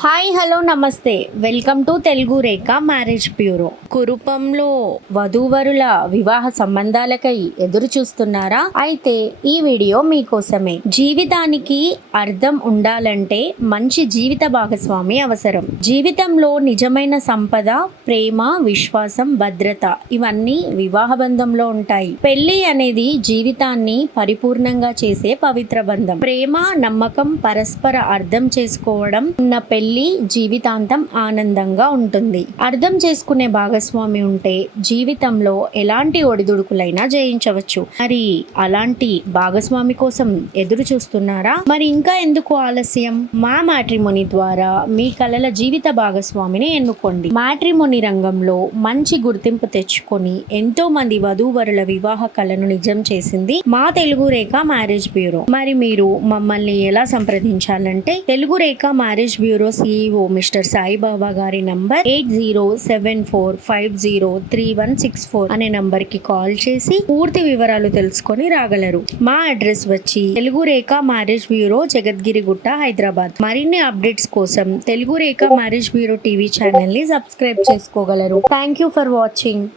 Hi hello నమస్తే welcome to Telugu Rekha marriage bureau. కురుపంలో వధూవరుల వివాహ సంబంధాలకై ఎదురు చూస్తున్నారా? అయితే ఈ వీడియో మీకోసమే. జీవితానికి అర్థం ఉండాలంటే మంచి జీవిత భాగస్వామి అవసరం. జీవితంలో నిజమైన సంపద, ప్రేమ, విశ్వాసం, భద్రత ఇవన్నీ వివాహ బంధంలో ఉంటాయి. పెళ్లి అనేది జీవితాన్ని పరిపూర్ణంగా చేసే పవిత్ర బంధం. ప్రేమ, నమ్మకం, పరస్పర అర్థం చేసుకోవడం ఉన్న పెళ్లి జీవితాంతం ఆనందంగా ఉంటుంది. అర్థం చేసుకునే భాగస్వామి ఉంటే జీవితంలో ఎలాంటి ఒడిదుడుకులైనా జయించవచ్చు. మరి అలాంటి భాగస్వామి కోసం ఎదురు చూస్తున్నారా? మరి ఇంకా ఎందుకు ఆలస్యం? మా మ్యాట్రిమోనీ ద్వారా మీ కలల జీవిత భాగస్వామిని ఎన్నుకోండి. మ్యాట్రిమోనీ రంగంలో మంచి గుర్తింపు తెచ్చుకొని ఎంతో మంది వధూవరుల వివాహ కలను నిజం చేసింది మా తెలుగు రేఖ మ్యారేజ్ బ్యూరో. మరి మీరు మమ్మల్ని ఎలా సంప్రదించాలంటే Telugu Rekha marriage bureau CEO mister Saibaba గారి నంబర్ 8074503164 అనే నంబర్ కి కాల్ చేసి పూర్తి వివరాలు తెలుసుకొని రాగలరు. మా అడ్రస్ వచ్చి తెలుగు రేఖ మ్యారేజ్ బ్యూరో, జగద్గిరిగుట్ట, హైదరాబాద్. మరిన్ని అప్డేట్స్ కోసం Telugu Rekha marriage bureau TV channel ని సబ్స్క్రైబ్ చేసుకోగలరు. Thank you for watching.